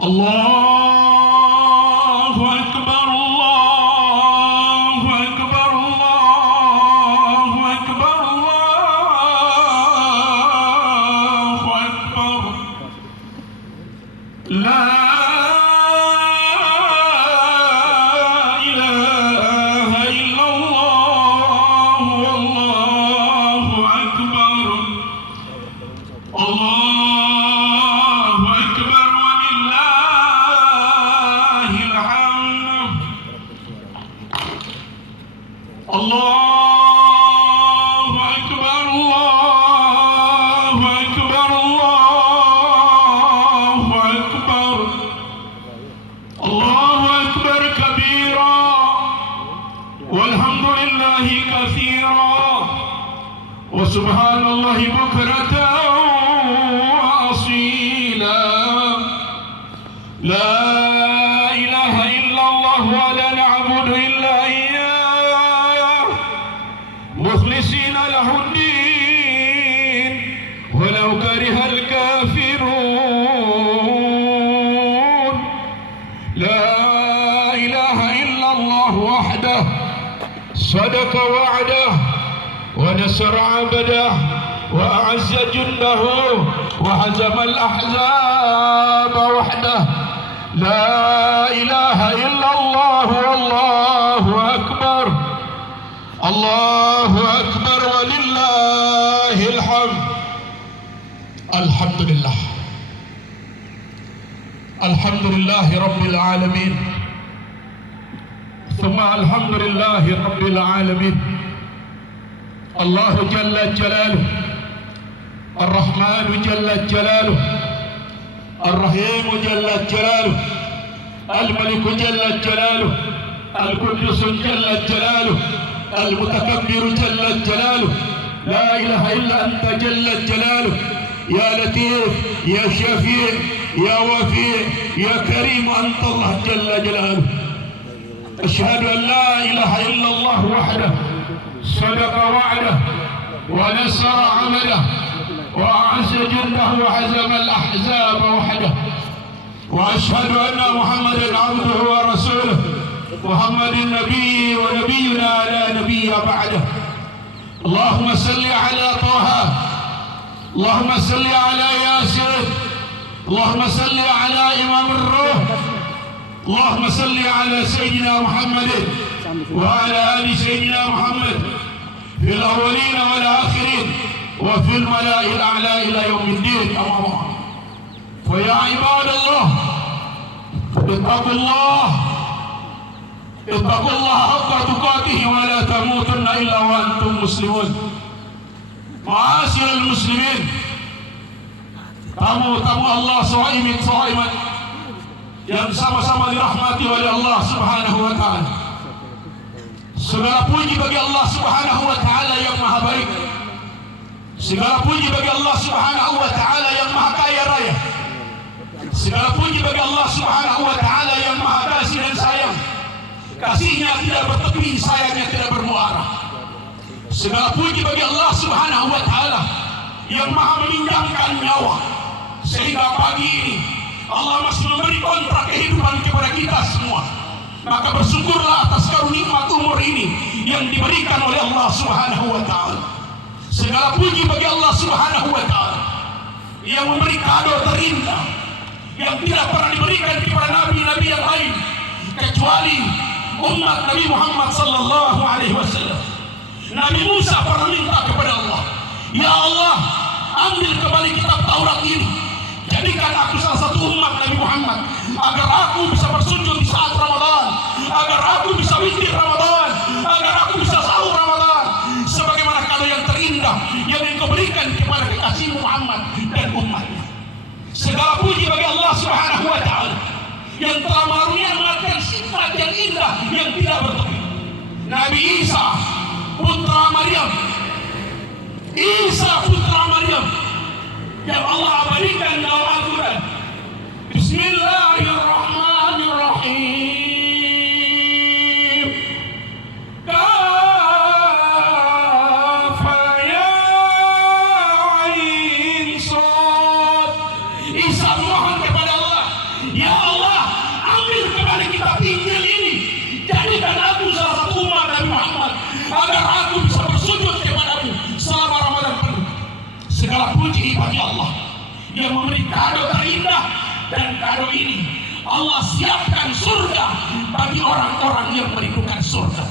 Allahu Akbar, Allahu Akbar, Allahu Akbar, Allahu Akbar. La ilaha illallah, Allahu Akbar. Allahu Akbar walillahil hamd. Allahu Akbar, Allahu Akbar, Allahu Akbar. Allahu Akbar kabira walhamdulillahi katsira wa subhanallahi bukratan wa asila. La ilaha illallah wa la na'budu illa iyyah mukhlisina lahuddin walau karihal kafirun. La ilaha illallah wahdah sadaqa wa'dah wa nasara 'abdah wa a'azza jundahu wa hazama al-ahzab wahdah. La ilaha illallah, wallahu akbar. Allahu akbar walillahil hamd. Alhamdulillah. Alhamdulillahi rabbil alamin. Thumma alhamdulillahi rabbil alamin. Allahu jalla jalaluh, Ar-Rahmanu jalla jalaluh, Ar-Rahimu jalla jalaluh, Al-Maliku jalla jalaluh, Al-Quddus jalla jalaluh, Al-Mutakabbiru jalla jalaluh. La ilaha illa anta jalla jalaluh. Ya Latif, Ya Syafi', Ya Wafi', Ya Karim, anta Allah jalla jalaluh. Ashhadu an la ilaha illallah wahdah sadaqa wa'dah wa nasara 'amadah wa a'azza jundahu wa hazama al-ahzab wahdah. Wa ashhadu anna Muhammadan 'abduhu wa rasuluh. Muhammadin nabiyyi wa nabiyyuna la nabiyya ba'dah. Allahumma salli ala Taha, Allahumma salli ala Yasin, Allahumma salli ala Imam ar-Ruh, Allahumma salli ala Sayyidina Muhammadin wa ala ali Sayyidina Muhammad fil awwalin wal akhirin wa fil mala'il a'la ila yaumiddin. Amma ba'd. Fa ya ibadallah, ittaqullah, ittaqullah haqqa tuqatih wa la tamutunna illa wa antum muslimun. Ma'asyiral muslimin, tamu-tamu Allah shaimin shaimat yang sama-sama dirahmati oleh Allah Subhanahu wa taala. Segala puji bagi Allah Subhanahu wa taala yang maha baik. Segala puji bagi Allah Subhanahu wa taala yang maha kaya raya. Segala puji bagi Allah Subhanahu wa taala yang maha kasih dan sayang. Kasihnya tidak bertepi, sayangnya tidak bermuara. Segala puji bagi Allah Subhanahu wa taala yang maha meminjamkan nyawa sehingga pagi ini Allah masih memberi kontrak kehidupan kepada kita semua. Maka bersyukurlah atas karunia nikmat umur ini yang diberikan oleh Allah Subhanahu wa taala. Segala puji bagi Allah Subhanahu wa taala yang memberi kado terindah yang tidak pernah diberikan kepada nabi-nabi yang lain kecuali umat Nabi Muhammad sallallahu alaihi wasallam. Nabi Musa pernah minta kepada Allah, "Ya Allah, ambil kembali kitab Taurat ini. Jadikan aku salah satu umat Nabi Muhammad agar aku bisa bersujud di saat Ramadan, agar aku bisa witir Ramadan, agar aku bisa sahur Ramadan sebagaimana kado yang terindah yang Engkau berikan kepada kekasih Muhammad dan umatnya." Segala puji bagi Allah Subhanahu wa taala yang telah mengaruniakan sifat yang indah yang tidak bertepi. Nabi Isa putra Maryam, Isa putra Maryam yang Allah abadikan dalam Al-Quran. Bismillahirrahmanirrahim. Kafa ya ain sad. Isa mohon kepada Allah, "Ya puji bagi Allah yang memberi kado terindah, dan kado ini Allah siapkan surga bagi orang-orang yang merindukan surga.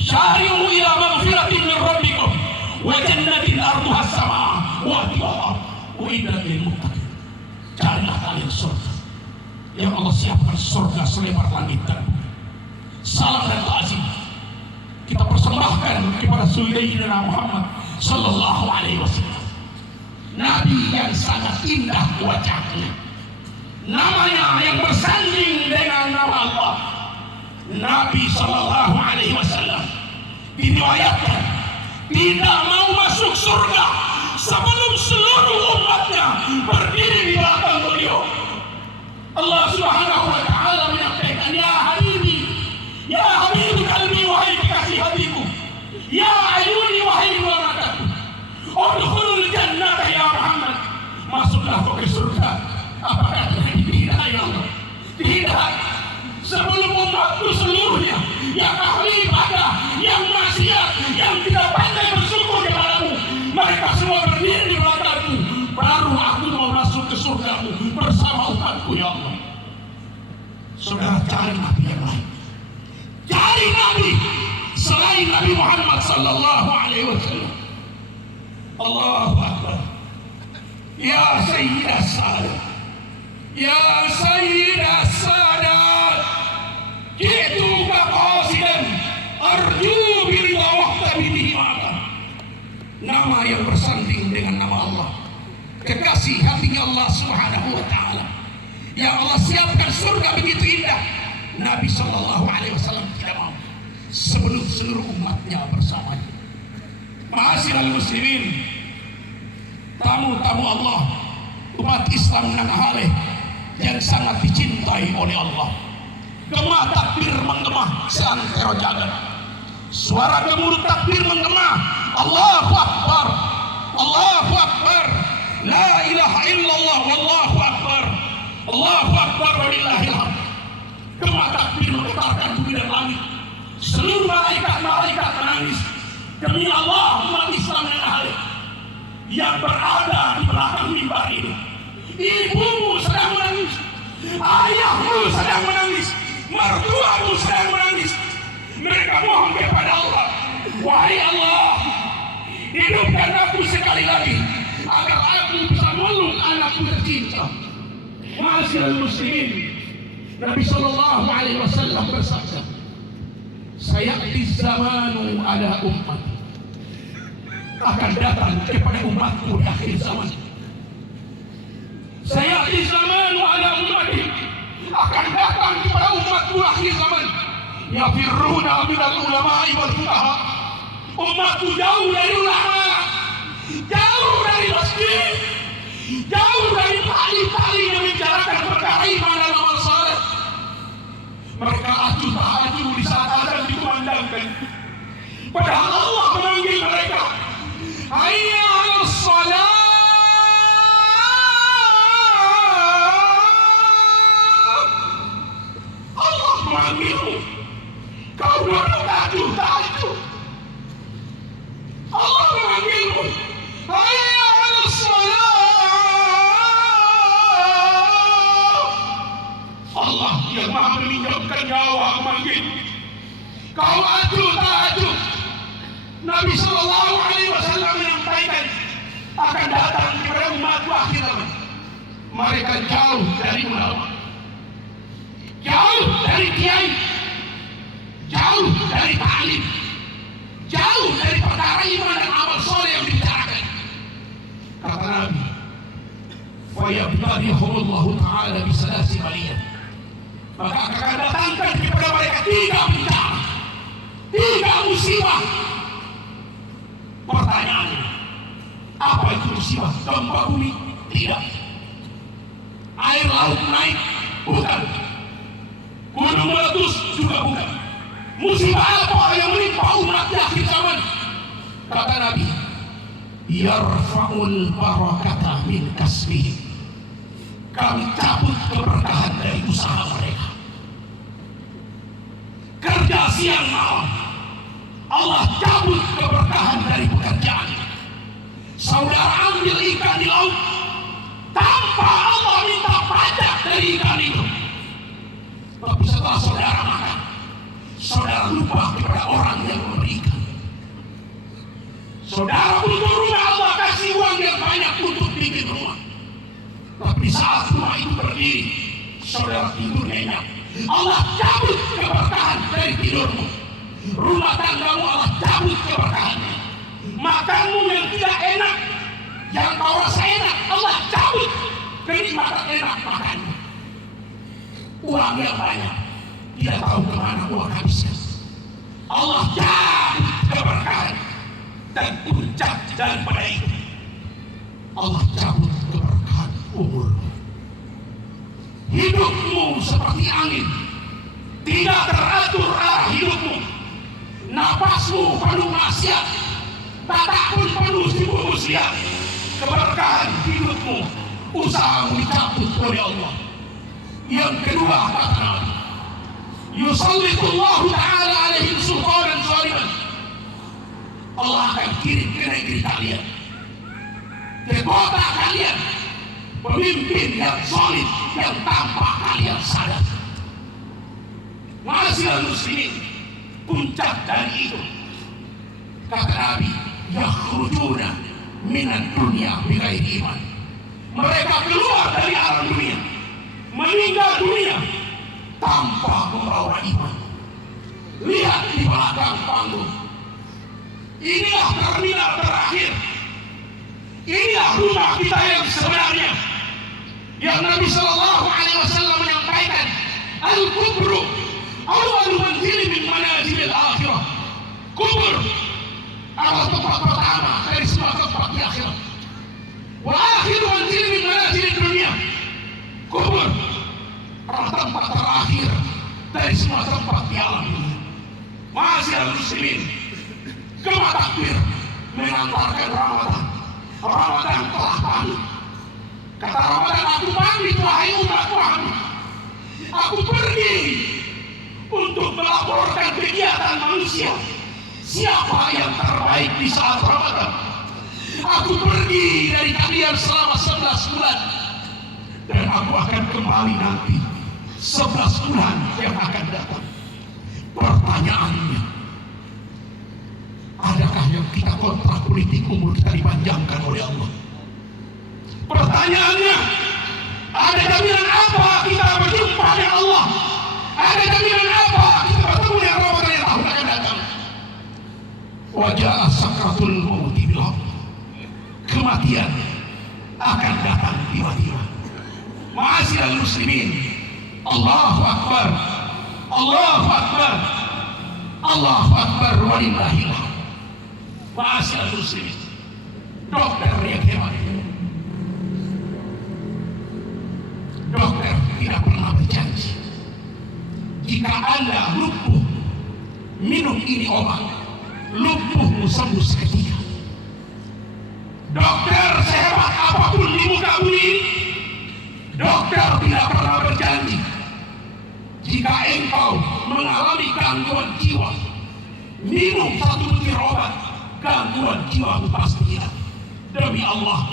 Syari'u ila maghfiratin min rabbikum wa jannatin arduha as-sama' wal ardh uiddat lil muttaqin. Carilah kalian surga yang Allah siapkan, surga selebar langit dan bumi. Salam dan ta'zim kita persembahkan kepada Sayyidina Muhammad sallallahu alaihi wasallam, Nabi yang sangat indah wajahnya, namanya yang bersanding dengan nama Allah. Nabi sallallahu alaihi wasallam diriwayatkan tidak mau masuk surga sebelum seluruh umatnya berdiri di belakang beliau. Allah Subhanahu wa taala menyampaikan, ya habibi qalbi, wahai kekasih hatiku, ya ayuni, wahai dua mataku, udkhulul jannah ya Muhammad, masuklah kau ke surga. Apakah tidak ya Allah? Tidak. Sebelum umatku seluruhnya yang ahli ibadah, yang maksiat, yang tidak pandai bersyukur kepadamu, mereka semua berdiri di belakangku, baru aku mau masuk ke surgamu bersama umatku ya Allah. Saudara, cari nabi yang lain, cari nabi selain Nabi Muhammad sallallahu alaihi wasallam. Allahu Akbar. Ya Sayyidah Sadat, ya Sayyidah Sadat, ji'tuka qasidan arju biridha waqtabi bihi ma'aka. Nama yang bersanding dengan nama Allah, kekasih hatinya Allah Subhanahu wa taala, yang Allah siapkan surga begitu indah. Nabi sallallahu alaihi wasallam tidak mau sebelum seluruh umatnya bersamanya. Ma'asyiral muslimin, tamu-tamu Allah, umat Islam nan halih yang sangat dicintai oleh Allah. Gema takbir menggema seantero jagat. Suara gemuruh takbir menggema. Allahu Akbar, Allahu Akbar, la ilaha illallah, wallahu akbar, Allahu Akbar walillahil hamd. Gema takbir menggetarkan bumi dan langit. Seluruh malaikat menangis demi Allah. Umat Islam yang ahli yang berada di belakang mimbar ini, ibumu sedang menangis, ayahmu sedang menangis, mertuamu sedang menangis. Mereka mohon kepada Allah, wahai Allah, hidupkan aku sekali lagi agar aku bisa meluk anakku tercinta. Ma'asyiral muslimin, Nabi sallallahu alaihi wasallam bersabda, sayati zamanu ala ummati, akan datang kepada umatku di akhir zaman. Sayati zamanu ala ummati, akan datang kepada umatku akhir zaman. Yafirruna minal ulama'i wal fuqaha, umatku jauh dari ulama, jauh dari masjid, jauh dari tali-tali yang membicarakan perkara iman dan amal saleh. Mereka acuh tak acuh di saat azan dikumandangkan, padahal Allah memanggil mereka, hayya 'alas shalah. Allah memanggilmu, kau duduk acuh tak acuh. Allah memanggilmu, hayya 'alas shalah. Allah yang maha meminjamkan nyawa memanggil, kau acuh tak acuh. Nabi sallallahu alaihi wasallam menyampaikan, akan datang kepada umatku akhir zaman, mereka jauh dari ulama, jauh dari kiai, jauh dari ta'lim, jauh dari perkara iman dan amal soleh yang dibicarakan. Kata Nabi, wa yabtalihumullahu ta'ala bisalasi maliyah, maka akan datangkan kepada mereka 3 bencana, 3 musibah. Pertanyaannya, apa itu musibah? Gempa bumi? Tidak. Air laut naik? Bukan. Gunung meletus? Juga bukan. Musibah apa yang menimpa umat di akhir zaman? Kata Nabi, yarfa'ul barakata min kasbihim, kami cabut keberkahan dari usaha mereka. Kerja siang malam, Allah cabut keberkahan dari pekerjaan. Saudara ambil ikan di laut, Tapi setelah saudara makan, saudara lupa kepada orang yang memberikan. Saudara butuh rumah, Allah kasih uang yang banyak untuk bikin rumah. Tapi saat rumah itu berdiri, saudara tidur nyenyak, Allah cabut keberkahan dari tidurmu. Rumah tanggamu Allah cabut keberkahannya. Makanmu yang tidak enak, yang kau rasa enak, Allah cabut kenikmatan enak makanmu. Uang yang banyak, tidak tahu kemana uang habiskan. Allah cabut keberkahan. Dan puncak daripada itu, Allah cabut keberkahan umurmu. Hidupmu seperti angin, tidak teratur arah hidupmu. Napasmu penuh maksiat, tatak pun penuh sibuk maksiat. Keberkahan hidupmu, usahamu dicabut oleh Allah. Yang kedua kata Nabi, yusallitullahu ta'ala alaihim sultanan zaliman. Allah akan kirim ke negeri kalian, ke kota kalian, pemimpin yang solid, yang tanpa kalian sadar. Ma'asyiral muslimin, puncak dari itu, kata Nabi, yakhrujuna minad dunya bighairi iman. Mereka keluar dari alam dunia, meninggal dunia tanpa membawa iman. Lihat di belakang panggung, inilah terminal terakhir. Inilah rumah kita yang sebenarnya, yang Nabi Sallallahu Alaihi Wasallam menyampaikan, al-kubru awwalu manzilin min manazilil akhirah. Kubur adalah tempat pertama dari semua tempat di akhirat. Wa akhiru manzilin min manazilid dunia. Kubur adalah tempat terakhir dari semua tempat di alam ini. Ma'asyiral muslimin, gema takbir mengantarkan Ramadan. Ramadan telah pamit. Kata Ramadan, aku pamit wahai umat Muhammad. Aku pergi untuk melaporkan kegiatan manusia. Siapa yang terbaik di saat Ramadan? Aku pergi dari kalian selama 11 bulan. Dan aku akan kembali nanti 11 bulan yang akan datang. Pertanyaannya, adakah yang kita kontrak politik umur kita dipanjangkan oleh Allah? Pertanyaannya, ada jaminan apa kita berjumpa dengan Allah? Ada jaminan apa kita bertemu dengan Ramadan yang tahun akan datang? Wajah sakratul mauti bil haqq. Kematian akan datang tiba-tiba. Ma'asyiral muslimin, Allahu akbar, Allahu akbar, Allahu akbar walillahil hamd. Ma'asyiral muslimin, dokter yang hebat, dokter tidak pernah berjanji jika Anda lumpuh minum ini obat, lumpuhmu sembuh seketika. Dokter sehebat apapun di muka bumi ini, dokter tidak pernah berjanji jika engkau mengalami gangguan jiwa, minum 1 butir obat, gangguan jiwa pasti hilang. Demi Allah,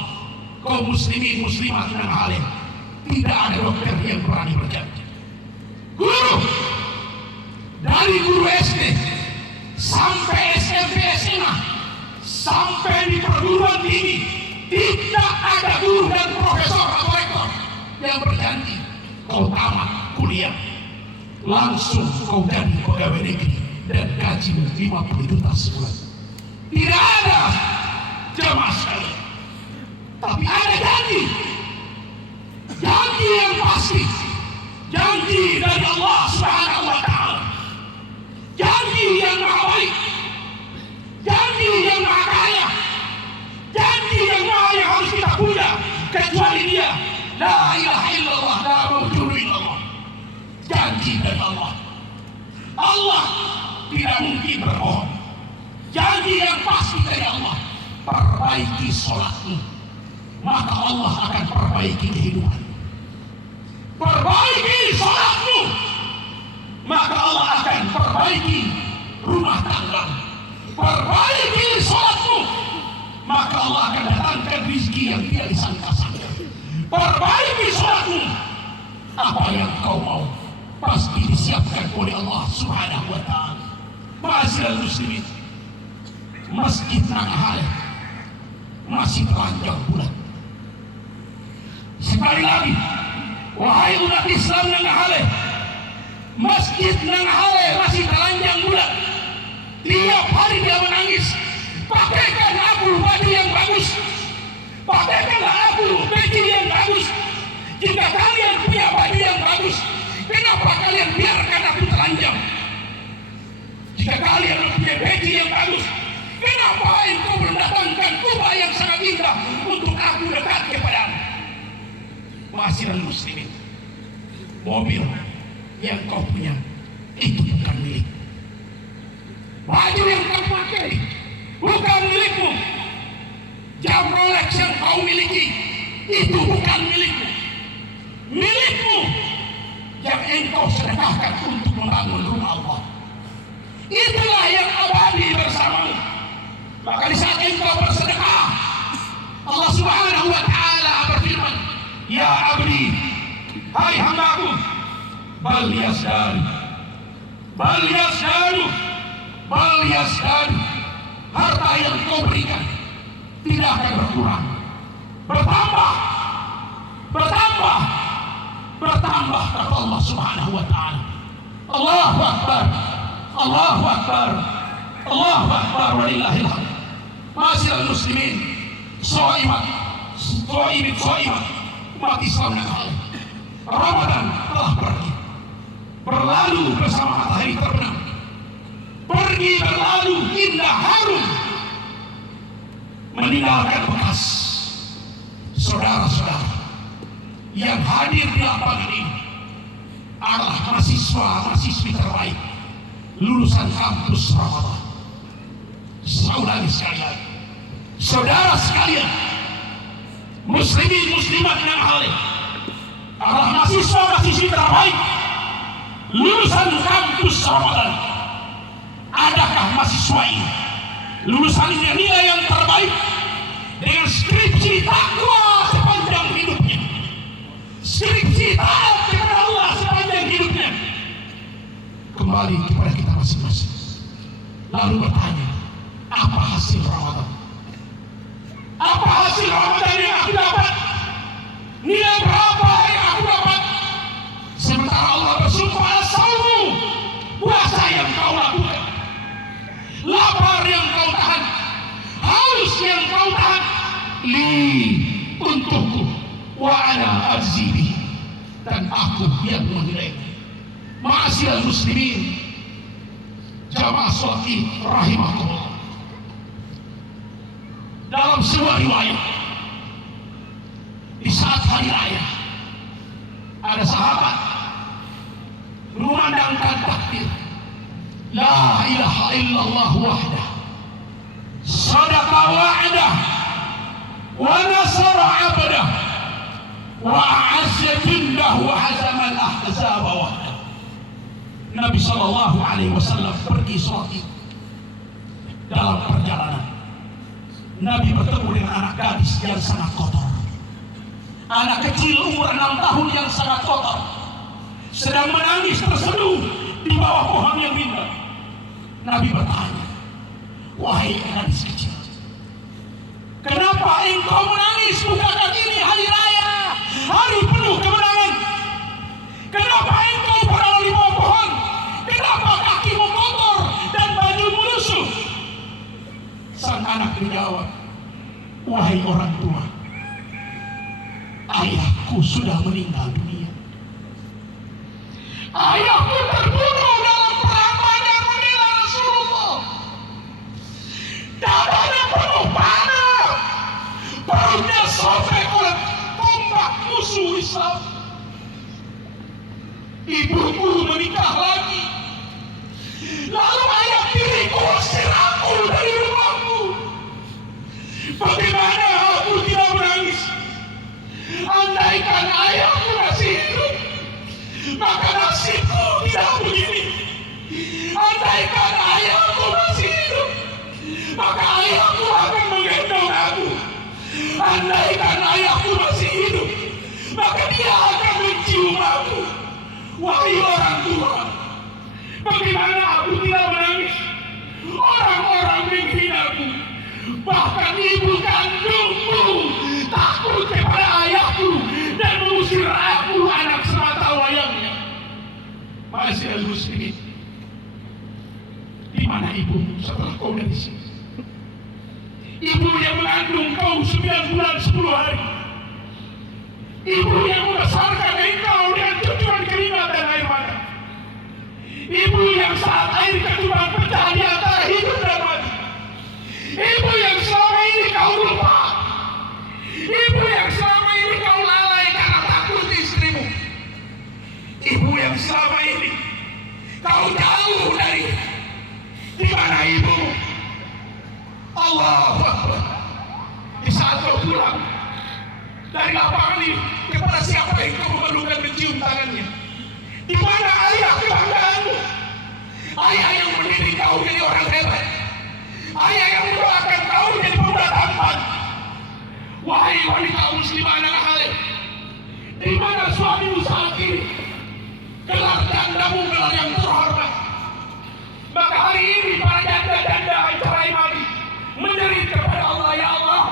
kaum muslimin muslimat yang alim, tidak ada dokter yang berani berjanji. Guru, dari guru SD sampai SMP SMA sampai di perguruan tinggi, tidak ada guru dan profesor atau rektor yang berjanji kau tamat kuliah langsung kau jadi pegawai negeri dan gaji 50 juta sebulan. Tidak ada, jemaah sekalian. Tapi ada janji, janji yang pasti, janji dari Allah Subhanahu wa Ta'ala, janji yang maha baik, janji yang maha kaya, janji yang maha yang harus kita puja kecuali Dia. La ilaha illallah, la mawjudu illallah. Janji dari Allah. Allah tidak mungkin berbohong. Janji yang pasti dari Allah. Perbaiki sholatmu, maka Allah akan perbaiki kehidupan. Perbaiki sholatmu, maka Allah akan perbaiki rumah tangga. Perbaiki sholatmu, maka Allah akan datangkan rezeki yang tidak disangka-sangka. Perbaiki sholatmu, apa yang kau mau pasti disiapkan oleh Allah Subhanahu wa ta'ala. Ma'asyiral muslimin, masjid Nangahalle masih telanjang bulat. Sekali lagi, wahai umat Islam Nangahalle, masjid Nangahalle masih telanjang bulat. Tiap hari dia menangis. Pakaikan aku baju yang bagus, pakaikanlah aku peci yang bagus. Jika kalian punya baju yang bagus, kenapa kalian biarkan aku telanjang? Jika kalian punya peci yang bagus, kenapa engkau mendatangkan kubah yang sangat indah untuk aku dekat kepadamu? Ma'asyiral muslimin, mobil yang kau punya itu bukan milik. Baju yang kau pakai bukan milikmu. Jam Rolex yang kau miliki itu bukan milikmu. Milikmu yang engkau sedekahkan untuk membangun rumah Allah, itulah yang abadi bersamamu. Maka di saat engkau bersedekah, Allah Subhanahu wa ta'ala berfirman, ya abdi, hai hambaku, bal yasdaru, bal yasdaru, bal yasdaru. Harta yang kau berikan tidak akan berkurang, bertambah, bertambah, bertambah, kata Allah Subhanahu wa ta'ala. Allahu Akbar, Allahu Akbar, Allahu Akbar, walillahil hamd. Ma'asyiral muslimin, shaimat, umat Islam Nangahalle, Ramadan telah pergi, berlalu bersama matahari terbenam, pergi berlalu indah harum, meninggalkan bekas. Saudara-saudara yang hadir di lapangan ini adalah mahasiswa-mahasiswi terbaik lulusan kampus Ramadan. Saya ulangi sekali lagi, saudara sekalian, muslimin muslimat Nangahalle adalah mahasiswa-mahasiswi terbaik lulusan kampus Ramadan. Adakah mahasiswa ini lulusan nilai yang terbaik dengan skripsi takwa sepanjang hidupnya, skripsi taat kepada Allah sepanjang hidupnya? Kembali kepada kita masing-masing, lalu bertanya, apa hasil Ramadan? Apa hasil Ramadan yang aku dapat? Nilai berapa yang aku dapat? Sementara Allah bersumpah, as-saumu, puasa yang kau lakukan, lapar yang kau tahan, haus yang kau tahan, li, untukku, wa ana ajzibi, dan aku yang menilai. Ma'asyiral muslimin, jamaah sholat Id rahimakumullah. Dalam sebuah riwayat, di saat hari raya, ada sahabat memandangkan takbir, la ilaha illallah wahdah, sadaqa wa'dah, wa nasara abdah, wa a'azza jundah, wa hazama al-ahzaba wahdah. Nabi sallallahu alaihi wasallam pergi sholat Id. Dalam perjalanan, Nabi bertemu dengan anak gadis yang sangat kotor, anak kecil umur 6 tahun yang sangat kotor, sedang menangis terseduh di bawah pohon yang rindang. Nabi bertanya, wahai gadis kecil, kenapa engkau menangis? Bukankah ini hari raya, hari penuh kemenangan? Kenapa engkau berada di bawah pohon? Kenapa kakimu kotor dan bajumu lusuh? Sang anak menjawab, wahai orang tua, ayahku sudah meninggal dunia. Ayahku terbunuh dalam perang Badar membela Rasulullah. Dadanya penuh panah, perutnya sobek oleh tombak musuh Islam. Ibuku menikah lagi, lalu ayah tiriku usir aku dari rumahku. Bagaimana aku tidak menangis? Andaikan ayahku masih hidup, maka nasibku tidak begini. Andaikan ayahku masih hidup, maka ayahku akan menggendong aku. Andaikan ayahku masih hidup, maka dia akan mencium aku. Wahai orang tua, bagaimana aku tidak menangis? Orang-orang menghinaku, bahkan ibu kandungmu takut kepada ayahku dan mengusir aku, anak semata wayangnya. Masih muslimin, di mana ibumu setelah kau dari sini? Ibu yang mengandung kau 9 bulan 10 hari, ibu yang membesarkan engkau dengan tujuan keringat dan air mata, ibu yang saat air ketuban pecah di antara hidup dan mati, ibu yang selama ini kau lupa, ibu yang selama ini kau lalai karena takut istrimu, ibu yang selama ini kau jauh dari. Di mana ibu? Allahu Akbar. Di saat kau pulang dari lapangan ini, kepada siapa yang kau memerlukan mencium tangannya? Di mana ayah kebanggaanmu? Ayah yang mendidik kau jadi orang hebat, ayah yang mendoakan kau jadi pemuda tampan. Wahai wanita muslimah anak halal, di mana suamimu saat ini? Gelar jandamu gelar yang terhormat. Maka hari ini para janda-janda cerai mati menjerit kepada Allah, ya Allah,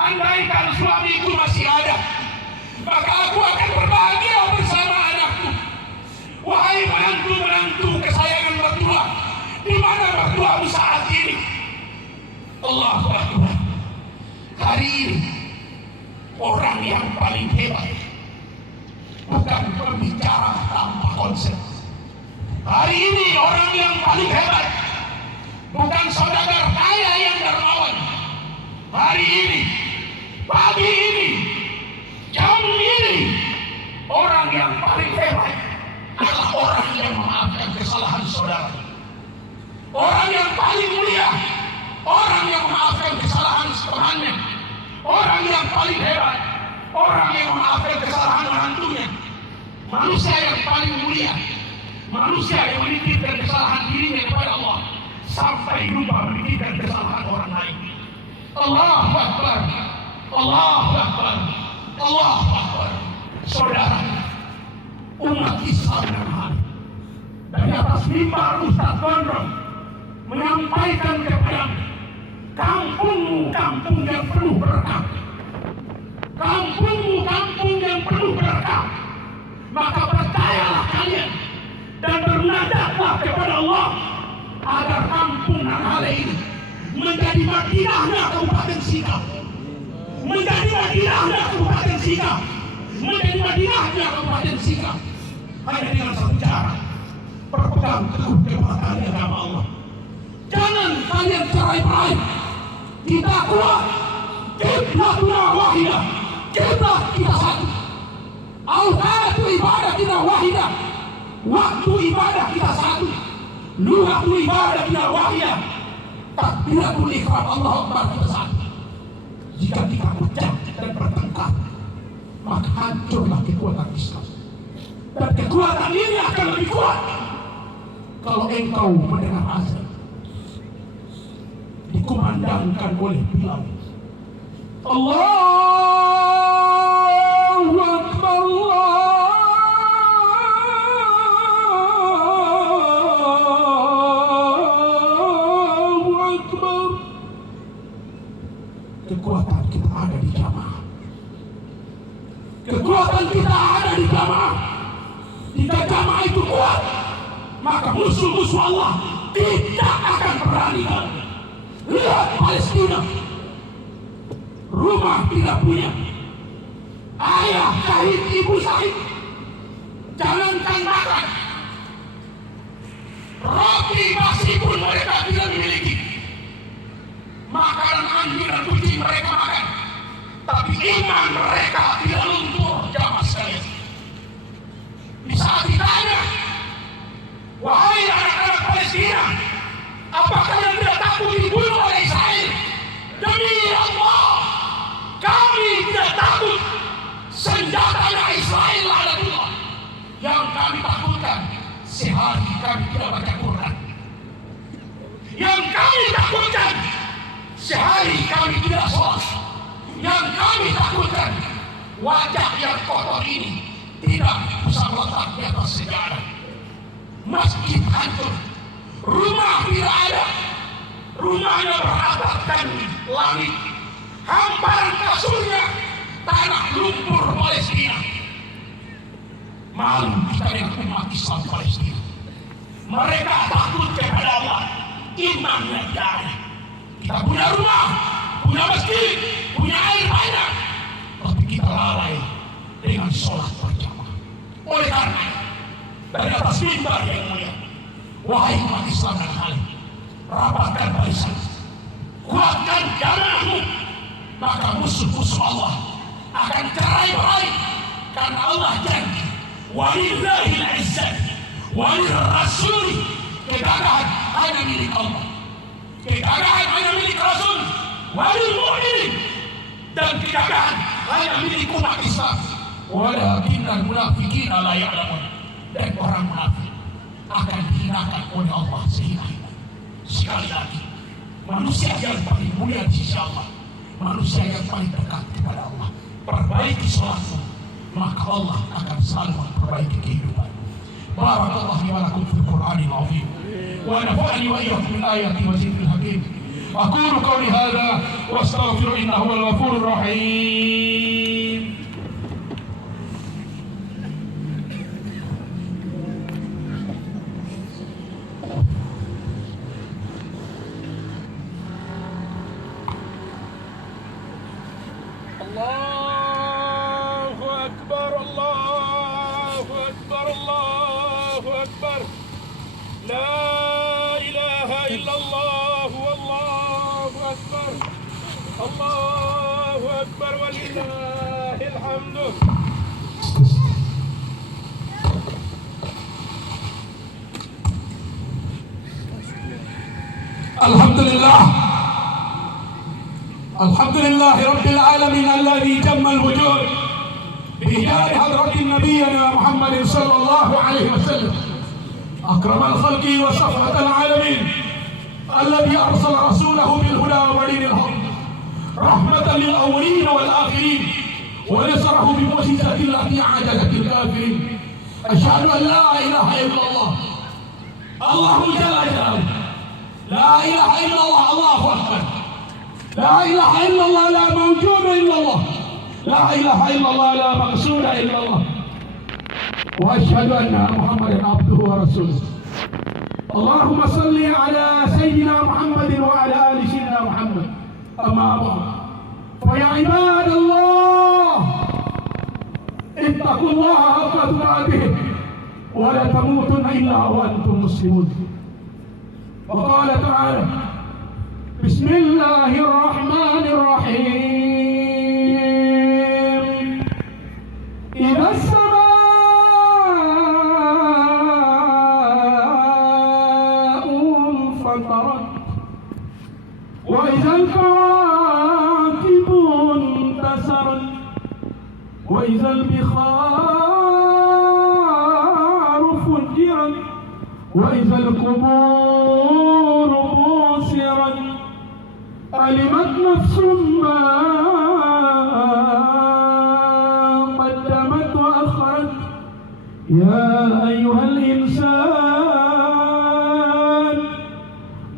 andaikan suamiku masih ada, maka aku akan berbahagia bersama anakku. Wahai menantu-menantu kesayangan mertua, di mana mertuamu saat ini? Allahu Akbar. Hari ini orang yang paling hebat bukan berbicara tanpa konsep. Hari ini orang yang paling hebat bukan saudagar kaya yang dermawan. Hari ini, pagi ini, jam ini, orang yang paling hebat adalah orang yang memaafkan kesalahan saudara. Orang yang paling mulia, orang yang memaafkan kesalahan temannya. Orang yang paling hebat, orang yang memaafkan kesalahan menantunya. Manusia yang paling mulia, manusia yang menitipkan kesalahan dirinya kepada Allah sampai lupa menitipkan kesalahan orang lain. Allahu Akbar, Allahu Akbar, Allahu Akbar. Saudara, umat Islam yang hari dari atas mimbar Ustaz Gondrong menyampaikan kepada kampungmu kampung yang penuh berkah, kampungmu kampung yang penuh berkah. Maka percayalah kalian dan bernadahlah kepada Allah agar kampung Nanghale ini menjadi Madinahnya Kabupaten Sika, menjadi Madinahnya Kabupaten Sika, menjadi Madinahnya Kabupaten Sika. Hanya dengan satu cara, berpegang teguh kepada agama Allah. Jangan kalian cerai-berai. Kita kuat, kiblatuna wahidah, kiblat kita satu. Awqatu ibadah kita wahidah, waktu ibadah kita satu. Lughatu ibadah kita wahidah, takbiratul ihram Allahu Akbar kita satu. Jika kita pecah dan bertengkar, maka hancurlah kekuatan Islam. Dan kekuatan ini akan lebih kuat kalau engkau mendengar azan dikumandangkan oleh Bilal. Allahu Akbar, Allahu Akbar. Kekuatan kita ada di jamaah. Kekuatan kita ada di jamaah. Jika jamaah itu kuat, maka musuh-musuh Allah tidak akan berani lagi. Lihat Palestina, rumah tidak punya, ayah syahid, ibu syahid, jangankan makan, roti basi pun mereka tidak memiliki. Makanan anjing dan kucing mereka makan, tapi iman mereka tidak luntur. Jamaah sekalian, di saat ditanya, wahai anak-anak Palestina, apakah kalian tidak takut dibunuh oleh Israel? Demi Allah, kami tidak takut. Senjatanya Israel adalah yang kami takutkan. Sehari kami tidak baca Quran. Yang kami takutkan, sehari kami tidak sholat. Yang kami takutkan, wajah yang kotor ini tidak bisa meletak di atas sejarah. Masjid hancur, rumah tidak ada, rumahnya berabadkan langit, hamparan kasurnya tanah lumpur Palestina. Malu kita dengan umat Islam Palestina. Mereka takut kepada Allah, imannya tidak ada. Kita punya rumah, punya masjid, punya air banyak, tapi kita lalai dengan sholat berjamaah. Oleh karena dari atas mimbar yang mulia, wahai umat Islam dan Khalid, rapatkan barisan, kuatkan jamaahmu, maka musuh-musuh Allah akan cerai-berai, karena Allah janji, walillahil izzat walil rasul, kegagahan hanya milik Allah, kegagahan hanya milik Rasul, walil mu'minin, dan kegagahan hanya milik umat Islam. Walakinnal munafiqina la ya'lamun, dan orang munafik akan dihinakan oleh Allah sehina-hina. Sekali lagi, manusia yang paling mulia di sisi Allah, manusia yang paling dekat kepada Allah, perbaiki sholatmu, maka Allah akan selalu memperbaiki kehidupan. Barakallahu li wa lakum fil Qur'anil azim, wa nafa'ani wa iyyakum bil ayati wa zikril hakim. Aqulu qawli hadha wa astaghfiru innahu huwal ghafurur rahim. Allahu Akbar, Allahu Akbar, Allahu Akbar. La ilaha illallah, Allahu Akbar. Allahu Akbar walillahil hamdu. Alhamdulillah, alhamdulillah rabbil alamin alladhi jamma al-wujud بإيجاد حضرة نبينا محمد صلى الله عليه وسلم أكرم الخلق وصفوة العالمين الذي أرسل رسوله بالهدى ودين الحق رحمة للأولين والآخرين ونصره بمعجزة التي عجزت الكافرين. أشهد أن لا إله إلا الله، الله جل جلاله، لا إله إلا الله، الله أكبر، لا إله إلا الله، لا موجود إلا الله، لا إله إلا الله، لا مقصود إلا الله، وأشهد أن محمدا عبده ورسوله. اللهم صل على سيدنا محمد وعلى آل سيدنا محمد. أما بعد، فيا عباد الله، اتقوا الله حق تقاته ولا تموتن إلا وأنتم مسلمون. وقال تعالى: بسم الله الرحمن الرحيم. إذا السماء انفطرت وإذا الكواكب انتثرت وإذا البحار فجرت وإذا القبور بوسرت علمت نفس ما قدمت وأخرت. يا أيها الإنسان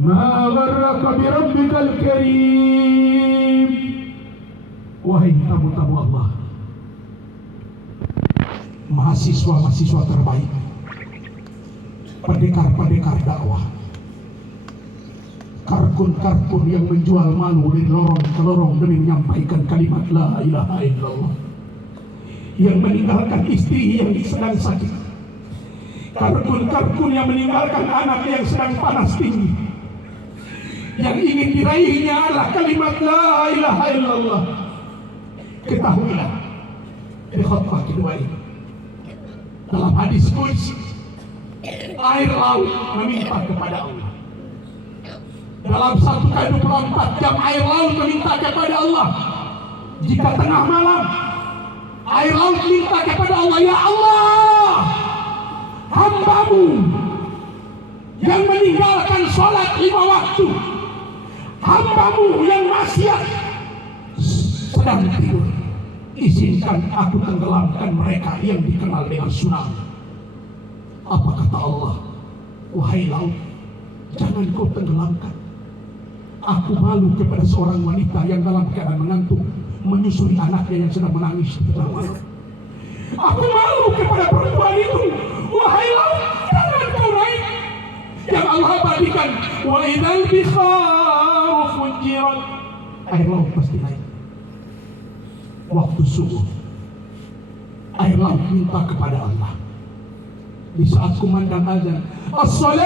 ما غرك بربك الكريم. Wahai tamu-tamu Allah, mahasiswa-mahasiswa terbaik, pendekar-pendekar dakwah, karkun-karkun yang menjual malu dari lorong ke lorong demi menyampaikan kalimat la ilaha illallah, yang meninggalkan istri yang sedang sakit, karkun-karkun yang meninggalkan anak yang sedang panas tinggi, yang ingin diraihnya adalah kalimat la ilaha illallah. Ketahuilah di khutbah kedua ini, dalam hadis qudsi, air laut meminta kepada Allah. Dalam 1/24 jam air laut meminta kepada Allah. Jika tengah malam air laut minta kepada Allah, ya Allah, hamba-Mu yang meninggalkan sholat 5 waktu, hamba-Mu yang maksiat sedang tidur, izinkan aku tenggelamkan mereka yang dikenal dengan tsunami. Apa kata Allah? Wahai laut, jangan kau tenggelamkan. Aku malu kepada seorang wanita yang dalam keadaan mengantuk menyusui anaknya yang sedang menangis di tengah malam. Aku malu kepada perempuan itu. Wahai laut, jangan kau naik. Yang Allah abadikan, wa idzal bihar fujirat. Air laut pasti naik. Waktu subuh, air laut minta kepada Allah. Di saat kumandang azan, as-salatu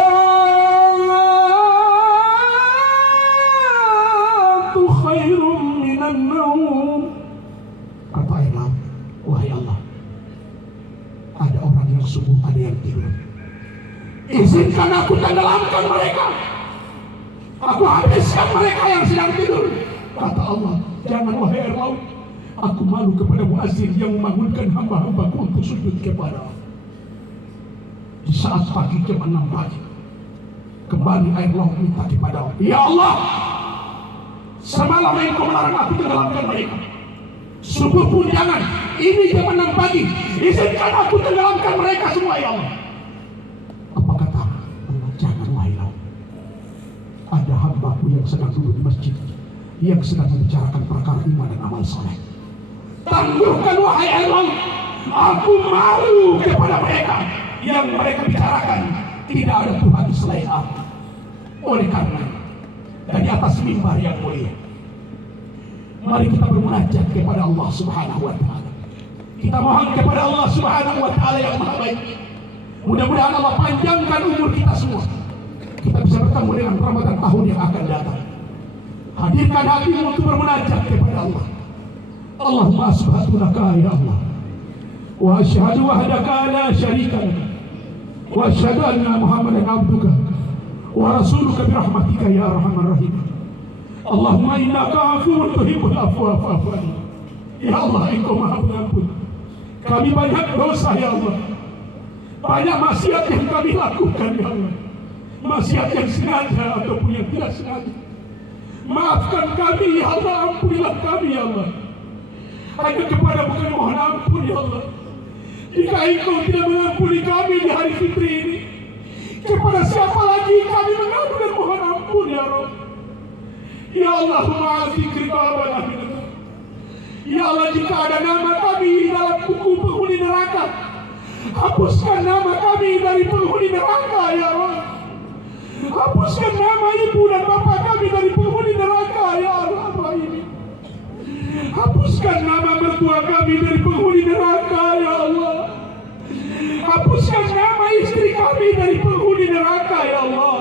khairum minan naum. Kata air laut, wahai Allah, ada orang yang subuh, ada yang tidur. Izinkan aku tenggelamkan mereka. Aku habiskan mereka yang sedang tidur. Kata Allah, jangan wahai air laut. Aku malu kepada muazzin yang membangunkan hamba-hambaku untuk sujud kepada. Di saat pagi jam 6 pagi, kembali air laut minta kepada Allah, ya Allah, semalam engkau melarang aku tenggelamkan mereka. Subuh pun jangan. Ini jam 6 pagi. Izinkan aku tenggelamkan mereka semua, ya Allah. Apa kata Allah? Jangan wahai laut. Ada hambaku yang sedang duduk di masjid, yang sedang membicarakan perkara iman dan amal soleh. Tangguhkan wahai air laut. Aku malu kepada mereka. Yang mereka bicarakan tidak ada Tuhan selain aku. Oleh karena dari atas mimbar yang mulia, mari kita bermunajat kepada Allah Subhanahu wa ta'ala. Kita mohon kepada Allah Subhanahu wa ta'ala yang maha baik. Mudah-mudahan Allah panjangkan umur kita semua. Kita bisa bertemu dengan Ramadan tahun yang akan datang. Hadirkan hatimu untuk bermunajat kepada Allah. Allahumma asbahatu laka ya Allah. Wa asyhadu wahdaka la syarika lak. Wa asyhadu anna Muhammadan abduka wa rasuluka birahmatika ya arhamar rahim. Allahumma innaka afuwwun tuhibbul afwa fa'fu anna. Ya Allah, engkau maha pengampun. Kami banyak dosa ya Allah. Banyak maksiat yang kami lakukan ya Allah. Maksiat yang sengaja ataupun yang tidak sengaja. Maafkan kami ya Allah, ampunilah kami ya Allah. Hanya kepada bukan mohon ampun ya Allah. Jika engkau tidak mengampuni kami di hari fitri ini, kepada siapa lagi kami mengadu dan mohon ampun ya Rabb. Ya Allah, ma'afi kriqaban amin. Ya Allah, jika ada nama kami dalam buku penghuni neraka, hapuskan nama kami dari penghuni neraka ya Rabb. Hapuskan nama ibu dan bapak kami dari penghuni neraka ya Allah ini. Hapuskan nama mertua kami dari penghuni neraka ya Allah. Hapuskan nama istri kami dari penghuni neraka ya Allah.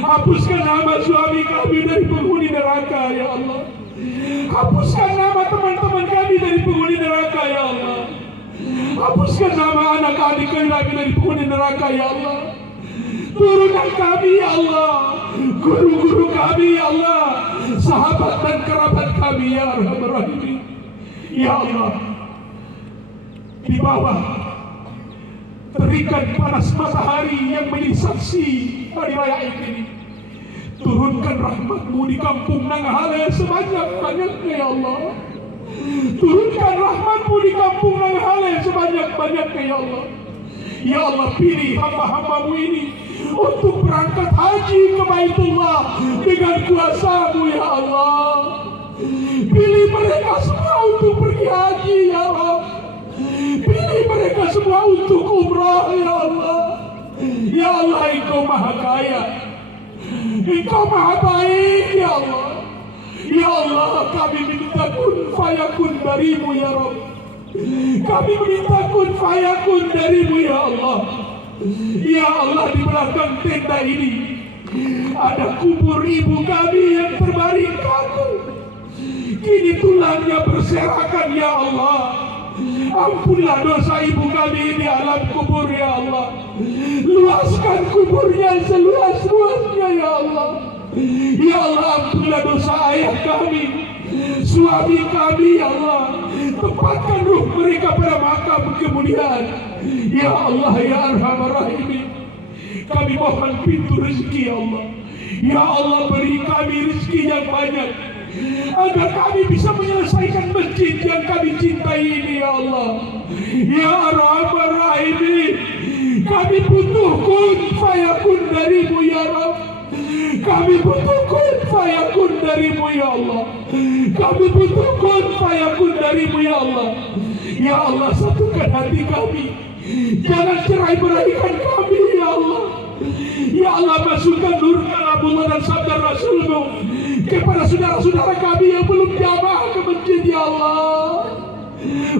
Hapuskan nama suami kami dari penghuni neraka ya Allah. Hapuskan nama teman-teman kami dari penghuni neraka ya Allah. Hapuskan nama anak adik kami dari penghuni neraka ya Allah. Turunkan kami ya Allah, guru-guru kami ya Allah, sahabat dan kerabat kami ya Arhamar Rahimin. Ya Allah, di bawah terikan panas matahari yang menjadi saksi hari raya ini, turunkan rahmat-Mu di kampung Nanggahale sebanyak-banyaknya ya Allah. Turunkan rahmat-Mu di kampung Nanggahale sebanyak-banyaknya ya Allah. Ya Allah, pilih hamba-hamba-Mu ini untuk berangkat haji ke Baitullah dengan kuasa-Mu ya Allah. Pilih mereka semua untuk pergi haji ya Allah. Pilih mereka semua untuk umrah ya Allah. Ya Allah, Engkau maha kaya, Engkau maha baik ya Allah. Ya Allah, kami minta kun fayakun dari-Mu ya Rabb. Kami minta kun fayakun dari-Mu ya Allah. Ya Allah, di belakang tenda ini ada kubur ibu kami yang terbaring kaku. Kini tulangnya berserakan ya Allah. Ampunilah dosa ibu kami di alam kubur ya Allah. Luaskan kuburnya seluas-luasnya ya Allah. Ya Allah, ampunilah dosa ayah kami, suami kami ya Allah. Tempatkan ruh mereka pada makam kemuliaan ya Allah ya Arhamar Rahimin. Kami mohon pintu rezeki ya Allah. Ya Allah, beri kami rezeki yang banyak. agar kami bisa menyelesaikan masjid yang kami cintai ini ya Allah. Ya Arhamar Rahimin, kami butuh kun fayakun darimu ya Rabb. Kami butuh kun fayakun darimu ya Allah. Kami butuh kun fayakun darimu ya Allah. Ya Allah, satukan hati kami, jangan cerai beraikan kami ya Allah. Ya Allah, masukkan nur kalamullah dan sabda Rasulmu kepada saudara-saudara kami yang belum jamaah ke masjid ya Allah.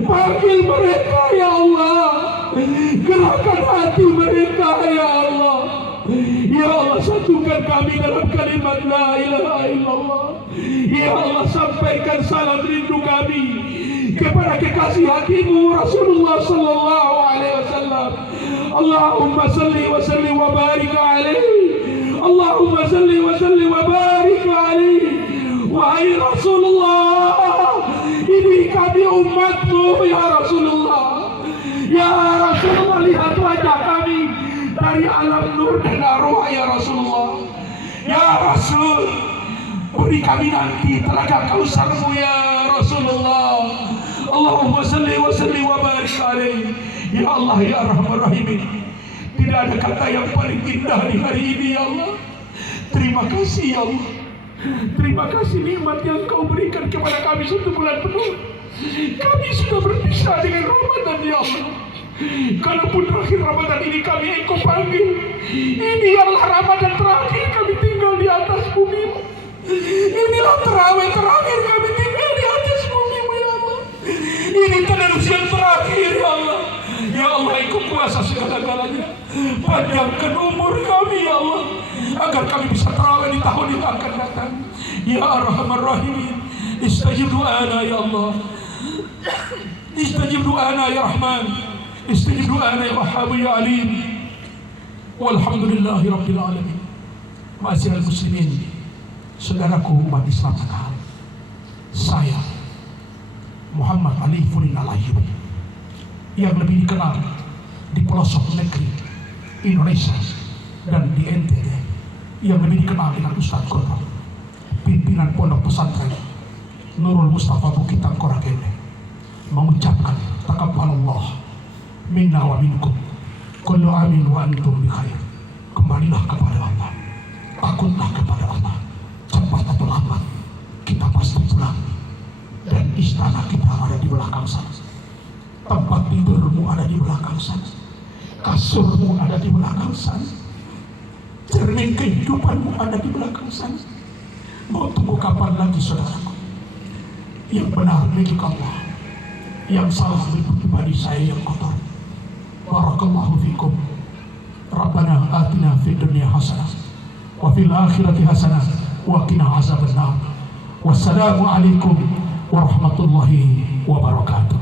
Panggil mereka ya Allah, gerakkan hati mereka ya Allah. Ya Allah, satukan kami dalam kalimat la ilaha illallah. Ya Allah, sampaikan salam rindu kami kepada kekasih hatimu Rasulullah sallallahu alaihi wasallam. Allahumma salli wa sallim wa barik alaihi. Allahumma salli wa sallim wa barik alaihi. Wahai Rasulullah, ini kami umatmu ya Rasulullah. Ya Rasulullah, lihat wajah kami dari alam nur dan arwah ya Rasulullah. Ya Rasul, beri kami nanti telaga kausarmu ya Rasulullah. Allahumma salli wa sallim wa barik alaihi. Ya Allah ya Arhamar Rahimin, tidak ada kata yang paling indah di hari ini ya Allah. Terima kasih ya Allah. Terima kasih nikmat yang kau berikan kepada kami 1 bulan penuh. Kami sudah berpisah dengan Ramadan ya Allah. Kalaupun terakhir Ramadan ini kami engkau panggil, ini adalah Ramadan terakhir kami tinggal di atas bumi. Inilah terawih terakhir kami tinggal di atas bumi ya Allah. Ini tadarus yang terakhir ya Allah. Ya Allah, engkau kuasa segala-galanya. Panjangkan umur kami ya Allah, agar kami bisa terawih di tahun yang akan datang. Ya Arhamar Rahimin, istajib doana ya Allah. Istajib doana ya Rahman. Istajib doana ya Wahhab ya Alim. Walhamdulillahi Rabbil Alamin. Ma'asyiral muslimin, saudaraku umat Islam tanah air, saya Muhammad Ali Furin Al-Ayyubi, yang lebih dikenal di pelosok negeri Indonesia dan di NTT, yang lebih dikenal dengan Ustaz Korban, pimpinan pondok pesantren Nurul Mustafa Bukit Tangkorak ini, mengucapkan taqabbalallah minna wa minkum kullu amin wa antum bi khair. Kembalilah kepada Allah, takutlah kepada Allah, cepat atau lambat kita pasti pulang, dan istana kita ada di belakang sana, tempat tidurmu ada di belakang sana, kasurmu ada di belakang sana, cermin kehidupanmu ada di belakang sana. Mau tunggu kapan lagi saudaraku? Yang benar milik Allah, yang salah milik pribadi saya yang kotor. Barakallahu fikum. Rabbana atina fid dunya hasanah wa fil akhirati hasanah wa qina azabannar. Wassalamu alaikum warahmatullahi wabarakatuh.